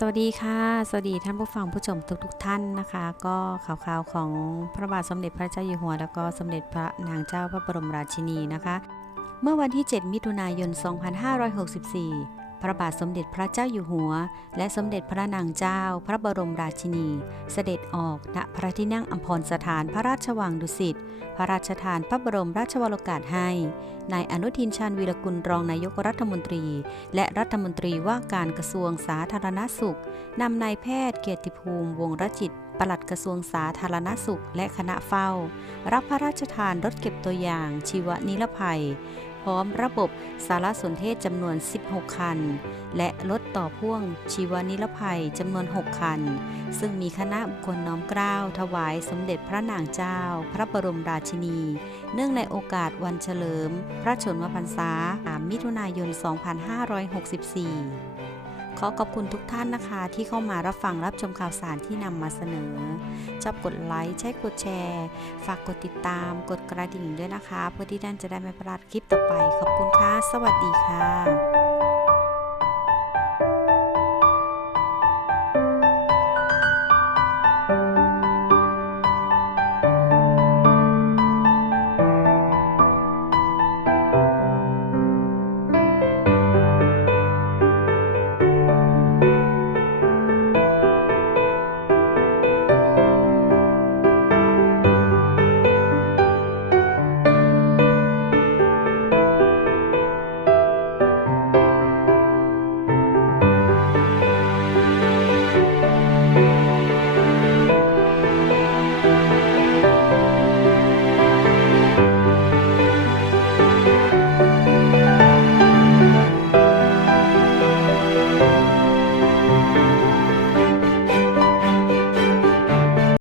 สวัสดีค่ะ สวัสดีท่านผู้ฟังผู้ชมทุกๆทท่านนะคะ ก็ข่าวๆของพระบาทสมเด็จพระเจ้าอยู่หัว แล้วก็สมเด็จพระนางเจ้าพระบรมราชินีนะคะ เมื่อวันที่ 7 มิถุนายน 2564 พระบาทสมเด็จพระเจ้าอยู่หัว และสมเด็จพระนางเจ้า พระบรมราชินี เสด็จออกณพระที่นั่งอัมพรสถานพระราชวังดุสิต พระราชทานพระบรมราชวโรกาสให้ นายอนุทินชาญวีรกุลรองนายกรัฐมนตรี และรัฐมนตรีว่าการกระทรวงสาธารณสุขนำนายแพทย์เกียรติภูมิ วงรจิตปลัดกระทรวงสาธารณสุขและคณะเฝ้า รับพระราชทานรถเก็บตัวอย่างชีวนิรภัย พร้อมระบบสารสนเทศจำนวน 16 คัน และรถต่อพ่วงชีวนิรภัยจำนวน 6 คัน ซึ่งมีคณะบุคคลน้อมเกล้าถวายสมเด็จพระนางเจ้า พระบรมราชินี เนื่องในโอกาสวันเฉลิม พระชนมพรรษา3มิถุนายน 2564 ขอขอบคุณทุกท่านนะคะ ที่เข้ามารับฟังรับชมข่าวสารที่นำมาเสนอ ชอบกดไลค์ใช้กดแชร์ ฝากกดติดตาม กดกระดิ่งด้วยนะคะ เพื่อที่ท่านจะได้ไม่พลาดคลิปต่อไป ขอบคุณค่ะ สวัสดีค่ะ